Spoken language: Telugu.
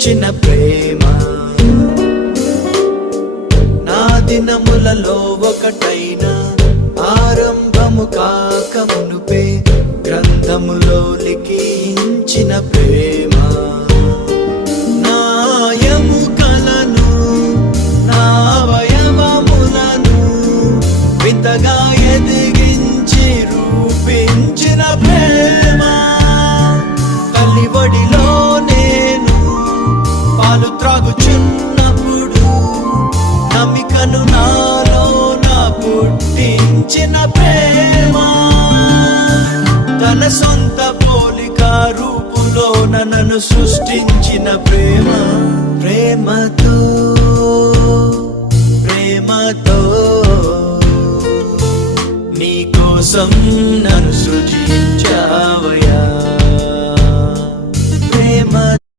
మించిన ప్రేమ. నా దినములలో ఒకటైన ఆరంభము కాక మునుపే గ్రంథములో లిఖించిన ప్రేమ. నా ఎముకలను నా అవయవములను వింతగా ఎదిగించి రూపించిన ప్రేమ. తల్లివడిలో నేను పాలు త్రాగుచున్నప్పుడు నమ్మికను నాలో నా పుట్టించిన ప్రేమ. తన సొంత పోలిక రూపులో నన్ను సృష్టించిన ప్రేమ. ప్రేమతో ప్రేమతో నీ కోసం నన్ను సృజించావయ్యా.